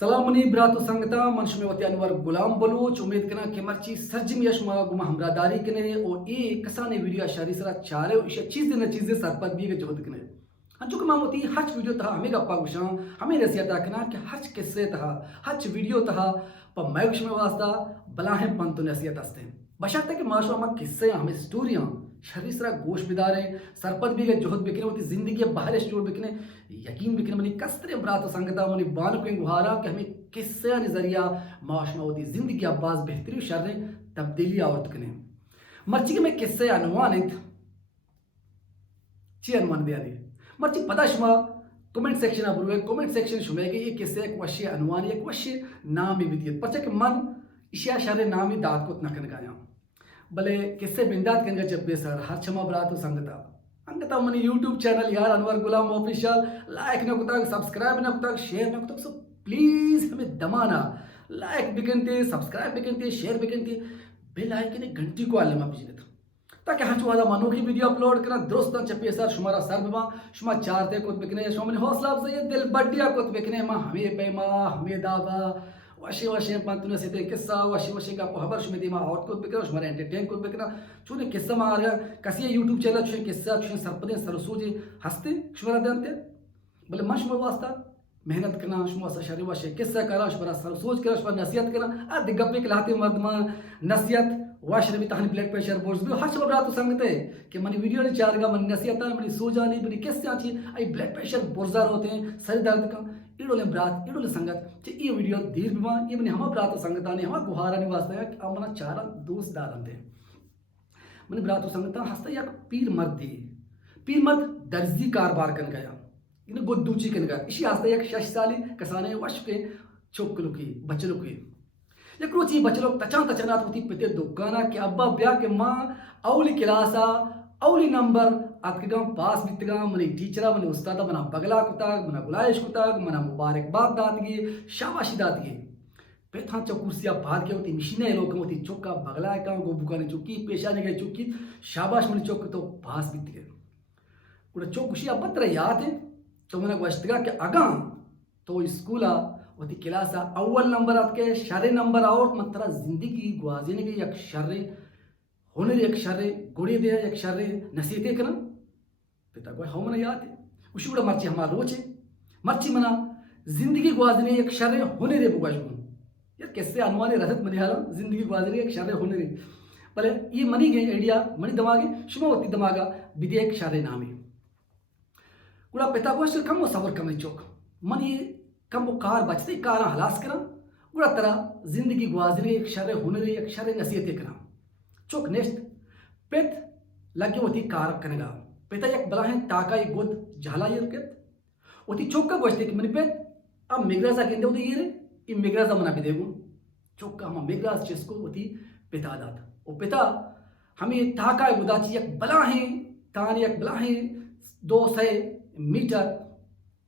सलामनी ब्रातो संगता मनश में वती अनवर गुलाम बलूच उम्मीद करना कि मर्ची सर्जिम यशमा गुमा हमरादारी कने और ए कसाने वीडियो शारी सरा चारे इशे चीज दिन चीजें सरपत भी के जोहद कने हंचु कमा मोती हच वीडियो तहा हमें गप्पा गुशा हमें नसीहत कना कि हच किस्से तहा हच वीडियो तहा प मैगुश में वास्ता बलाहे पंतु नसीहत हस्ते बशाते के माशा मा किस्से हमें स्टोरियां शरीसरा गोश बिदारे सरपत भी के जोहद बिकने होती जिंदगी बाहर स्टोर बिकने यकीन बिकने मनी कस्तरे ब्रात संगता मनी बान को गुहारा कि हमें किस्से नजरिया माशमा होती जिंदगी अब्बास बेहतरी शर्रे तब्दीली औरत कने मर्ची के में किस्से अनुमानित ची अनुमान दिया दी मर्ची पता शुमा कमेंट सेक्शन अब रुए कमेंट सेक्शन शुमे के ये किस्से एक वश्य अनुमान एक वश्य नाम ही विदियत पचे के मन इशिया शर्रे नाम ही दात को नकन गाया भले किससे बिंदात करेंगे जब बेसर हर क्षमा ब्रात संगता अंगता मनी यूट्यूब चैनल यार अनवर गुलाम ऑफिशियल लाइक न कुता सब्सक्राइब न कुता शेयर न कुता सो प्लीज हमें दमाना लाइक बिकनते सब्सक्राइब बिकनते शेयर बिकनते बेल आइकन ने घंटी को आले मा बिजनेत ताकि हंच वाला मानो की वीडियो अपलोड करना दोस्तों चपे सर शुमारा सर बमा शुमा चार ते कुत बिकने शुमा हौसला अफजाई दिल बढ़िया कुत बिकने मा हमें पेमा हमें दावा वशे वशे पंतुने से किस्सा वशे वशे का खबर शुमे दिमा आउट को बिकरा शुमारे एंटरटेन को बिकरा चुने किस्सा मार कसी यूट्यूब चैनल छे किस्सा छे सरपदे सरसूजी हस्ते शुमारा दंते भले मश वास्ता मेहनत करना शुमा सा शरी वशे किस्सा करा शुमारा सरसूज करा शुमारा नसीहत करना आ दिगप्पे के लाते मर्दमा नसीहत वाशर भी तहनी ब्लड प्रेशर बोर्ड्स भी हर सब रात संगते कि मनी वीडियो ने चारगा मनी नसीहत मनी सोजानी मनी किस्से आची आई ब्लड प्रेशर बोर्जा होते हैं सर दर्द का इडोले ब्रात इडोले संगत चे ये वीडियो दीर बिमा ये मने हम ब्रात संगता ने हम गुहारा निवास है कि अमना चारा दोस्त दारन दे मने ब्रात संगता हस्ता या पीर मर्द दी पीर मर्द दर्जी कारबार कन गया इन गोदूची कन गया इसी हस्ता एक शशसाली कसाने वश के चोकलु की बचलु की एक रोची बचलो तचा तचनात होती पिते दुकाना के अब्बा ब्या के मां औली क्लासा औली नंबर आपके पास बितगा मनी टीचरा मनी उस्तादा मना बगला कुताग मना गुलाइश कुताग मना मुबारकबाद दादगी शाबाशी दादगी पेथा चौ कुर्सिया बाद के होती मशीने लोग होती चौका बगला का गो बुकाने चुकी पेशाने गए चुकी शाबाश मनी चौक तो पास बित गए उड़ा चौक खुशी अब पत्र याद है तो मना वस्तगा के अगा तो स्कूला होती क्लासा अव्वल नंबर आपके शरे नंबर और मतलब जिंदगी गुआजीने के एक शर्रे होने एक शर्रे गुड़ी दे एक शर्रे नसीहते करना पिता को हम मना याद है उसी बड़ा मर्ची हमारा रोच है मर्ची मना जिंदगी गुआजने एक शर्रे होने रे बुगाश यार कैसे अनुमाने रजत मनी हाला जिंदगी गुआजने एक शर्रे होने रे भले ये मनी गए आइडिया मनी दिमागे शुमावती दिमागा विधि एक शर्रे नाम है गुड़ा पिता को कम वो सबर कम चौक मनी कम वो कार बचते कार हलास करा गुड़ा तरह जिंदगी गुआजने एक शर्रे होने रे एक शर्रे नसीहते करा चौक नेक्स्ट पेट लगे होती कार कनेगा पेता एक बला है ताका एक गोद झाला ये के होती चौक का गोश्त कि मनी पेट अब मेघराजा केंदे होती ये रे ये मेघराजा मना भी देगो चौक का हम मेघराज जिसको होती पिता दात ओ पिता हमें ताका गोदाची एक बला है तान एक बला है 200 मीटर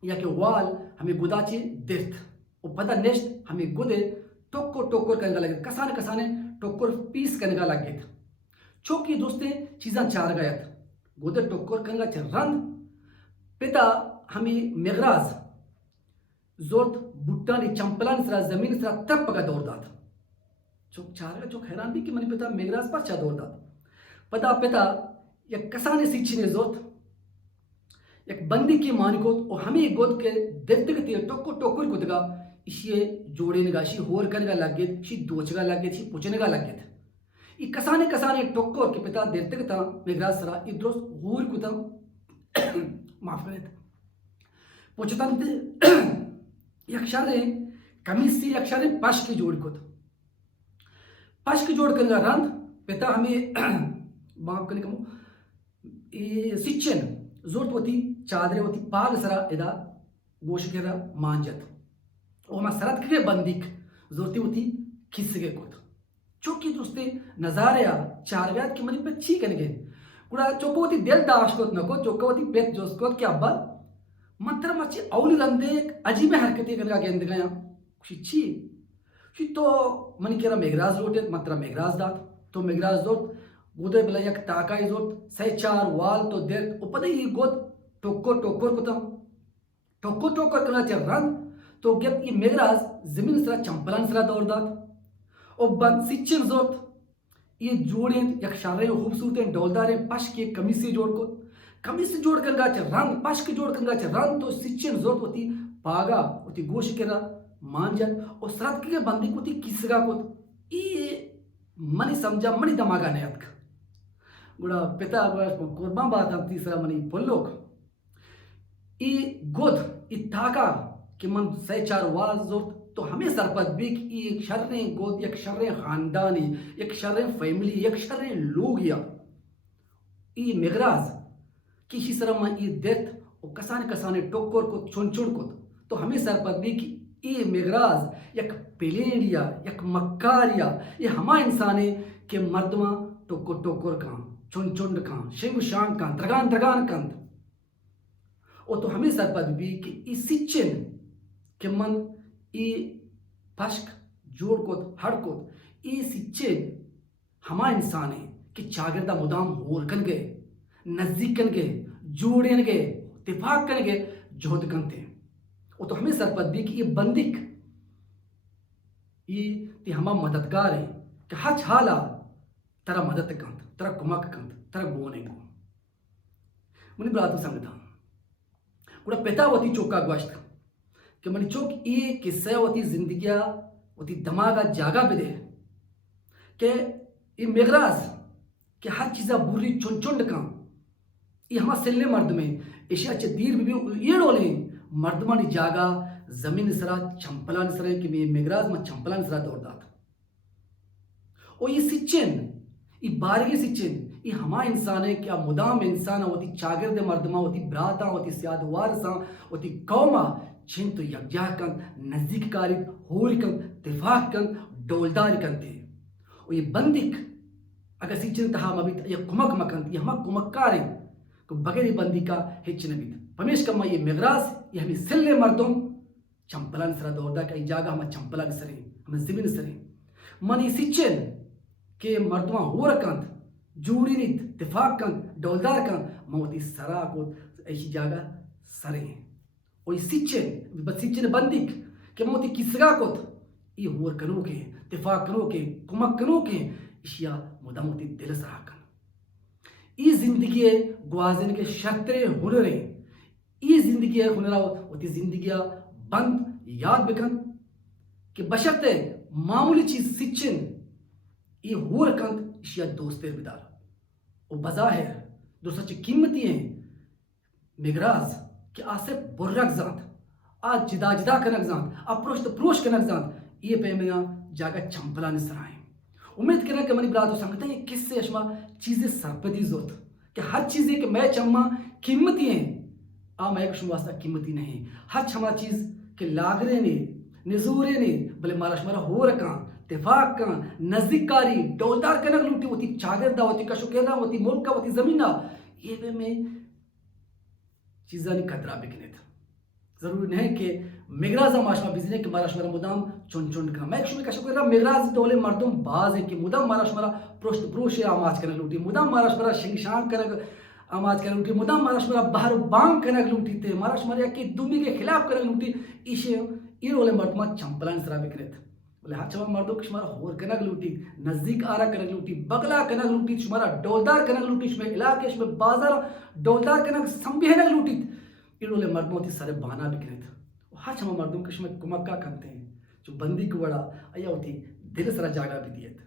या के वाल हमें गोदाची देत ओ पता नेक्स्ट हमें गोदे टोको टोको करने लगे कसाने कसाने टोकर पीस करने लगे चौकी दोस्ते चीज़ा चार गया था गोदे टोकर करने का रंग पिता हमें मेघराज जोरत बुट्टा ने चंपला ने सरा जमीन सरा तब पका दौड़ दात चौक चार का चौक हैरान भी कि मनी पिता मेघराज पर चा दौड़ दात पता पिता या कसाने सीखी ने जोत एक बंदी की मानिको और हमें गोद के देते के टोको टोकर को दगा इसी जोड़े ने गाशी होर करने का लगे इसी दोचगा लगे इसी पुछने का लगे थे ये कसाने कसाने टोको के पिता देते के था मेघराज सरा इद्रोस होर को था माफ करे थे पुछता यक्षारे कमीज से यक्षारे पश की जोड़ को था पश की जोड़ करने का रंध पिता हमें माफ करने का ये सिचन जोर होती चादरे होती पाग सरा इदा गोश के मांजत और मैं सरत के बंदिक जोरती होती खिस के कोत चौकी दोस्ते नजारे चार व्याद की मनी पे छी कन गए गुड़ा चौको होती दिल दाश कोत नको चौको होती पेट जोस कोत क्या अब्बा मंत्र मची औली रंदे एक अजीब हरकतें करगा गेंद गया छी छी तो मनी केरा मेघराज लोटे मंत्र मेघराज दात तो मेघराज जोत गोदे बला एक ताका जोत सही चार वाल तो देर उपदे ही गोद टोको टोको को तो टोको टोको करना चाहिए रंग तो get ये मेगराज जमीन सरा चंपलान सरा दौर दात और बन सिच्चन जोत ये जोड़े यक शारे खूबसूरत डोलदारे पश के कमीज जोड़ को कमीज जोड़ कर गाच रंग पश के जोड़ कर गाच रंग तो सिच्चन जोत होती पागा होती गोश केरा मांजन और सरत के बंदी को किसगा को ये मनी समझा मनी दमागा ने अतक गुड़ा पिता कुर्बान बात हम तीसरा मनी पोलोक ये गोद ये ताका कि मन से चार वाज जोत तो हमें सरपत भी कि एक शर्रे गोद एक शर्रे खानदानी एक शर्रे फैमिली एक शर्रे लोग या ये मेगराज कि ही सरम ये देत और कसाने कसाने टोकर को चुन चुन को तो हमें सरपत भी कि ये मेगराज एक पेलेंडिया एक मक्कारिया ये हमा इंसाने के मर्दमा टोको टोकर का चुन चुन का शिंग शांग का द्रगान द्रगान कंत और तो हमें सरपत भी कि इस सिच्चन के मन ये पश्क जोड़ को हड़ को ये सिच्चन हमा इंसाने कि चागिरदा मुदाम होर कन गए नजदीक कन गए जोड़न गए इत्तेफाक कन गए जोध कंते वो तो हमें सरपत भी कि ये बंदिक ये ती हमा मददगार है कि हच हाला तरा मदद कंत तरा कुमक कंत तरा बोने को मुनि ब्रातो संगता कुड़ा पेता वती चौका गोश्त कि मनी चौक ये किस्सा वती जिंदगिया वती दमागा जागा बिदे के ये मेगराज के हर चीज़ा बुरी चुन चुंड का ये हमा सिल्ले मर्द में एशिया चे दीर भी ये डोले मर्दमानी जागा जमीन सरा चंपला निसरा कि मैं मेगराज में चंपला निसरा दौड़ता था और ये सिच्चन ये बारगे सिच्चन ये हमा इंसान है क्या मुदाम इंसान होती चागिरदे मर्दमा होती ब्राता होती सियादवार सा होती कौमा छिन तो यकजाकन नजदीक कारित होरिकन तिफाकन डोलदार कंते और ये बंदिक अगर सिच्चन तहा मबित ये कुमक मकंत ये हमा कुमक्कार को बगैर बंदी का हिच्चन बित पमेश कम्मा ये मेगराज ये हमें सिल्ले मर्दों चंपला निसरा दौड़दा का जागा हम चंपला निसरे हमें जिमिन निसरे मनी सिच्चन के मर्दमा हो रकंत जूड़ी नित तिफाक कंत डोलदार कंत मोती सरा को ऐसी जागा सरे और ये सिच्चन बस सिच्चन बंदिक के मोती किसगा को ये होर कनो के तिफाक कनो के कुमक कनो के इशिया मुदा मोती दिल सरा कन ये जिंदगी ग्वाजन के शर्तरे हुनरे ये जिंदगी हुनरा होती जिंदगी बंद याद बिकन कि बशर्ते मामूली चीज सिच्चन ये होर कंत इशिया दोस्तेर बिदार और बज़ाहिर जो सच कीमती हैं मेगराज कि आसे बुर्रक जात आज जिदा जिदा कनक जात अप्रोच तो प्रोश कनक जात ये पे मेरा जागा चंपला निसराए उम्मीद करना कि मनी ब्रातो संगता ये किससे अशमा चीजें सरपदी जोत कि हर चीजें कि मैं चम्मा कीमती हैं आ मैं कुछ वास्ता कीमती नहीं हर छमा चीज के लागरे ने निजूरे ने भले मारा शमारा हो रखा तिफाक का नजदीकारी डोलदार कनक लूटी होती चागरदा होती कशुकेरा होती मुल्क का होती जमीना ये वे में चीज़ा नहीं खतरा बिकने था जरूरी नहीं कि मेगराज माशमा बिजने के मारा शमारा मुदाम चुन चुन का मैं शुरू कशुकेरा मेगराज तोले मर्दों बाज है कि मुदाम मारा शमारा प्रोष्ट प्रोशे आमाज कनक लूटी मुदाम मारा शमारा शिंगशांग कनक आमाज कनक लूटी मुदाम मारा शमारा बाहर बांग कनक लूटी थे मारा शमारा के दुमी के खिलाफ कनक लूटी इशे ये रोले मर्दमा चंपलान सरा बिकने थे बोले हाँ चमा मर्दों की शुमारा होर कनक लूटी नजदीक आरा कनक लूटी बगला कनक लूटी शुमारा डोलदार कनक लूटी शुमे इलाके शुमे बाजार डोलदार कनक संबेहनक लूटी इन्होंने मर्दों की सारे बाना बिकने थे हाँ चमा मर्दों के शुमे कुमक्का करते हैं जो बंदी को बड़ा आया होती दिल सरा जागा भी दिए थे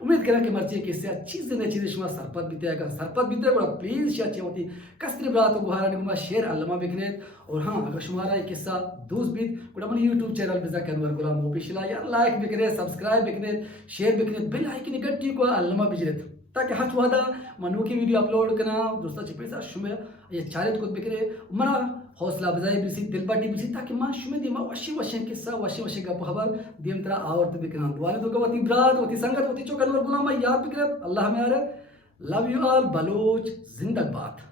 उम्मीद करा कि मर्ची के इससे अच्छी से नची शुमा सरपत बीते अगर सरपत बीते बड़ा प्लीज अच्छी होती कसरी बड़ा तो गुहारा निगमा शेयर अल्लमा बिकने और हाँ अगर शुमारा एक किस्सा दोस्त बीत गुड़ा मन यूट्यूब चैनल बिजा के अनवर गुलाम ऑफिशियल यार लाइक बिकने सब्सक्राइब बिकने शेयर बिकने बेल आइकन घंटी को अल्लमा बिजरे ताकि हच वादा मनु की वीडियो अपलोड करना दोस्तों चिपे सा शुमे ये चारित को बिकरे मना हौसला अफजाई बिसी दिल बाटी बिसी ताकि मां शुमे दिमा वशी वशी किस्सा वशी का खबर दिम तरा आवरत बिकना दुआले तो गवती ब्रात वती संगत वती चोकन और गुलाम याद बिकरे अल्लाह में आरे लव यू ऑल बलोच जिंदाबाद।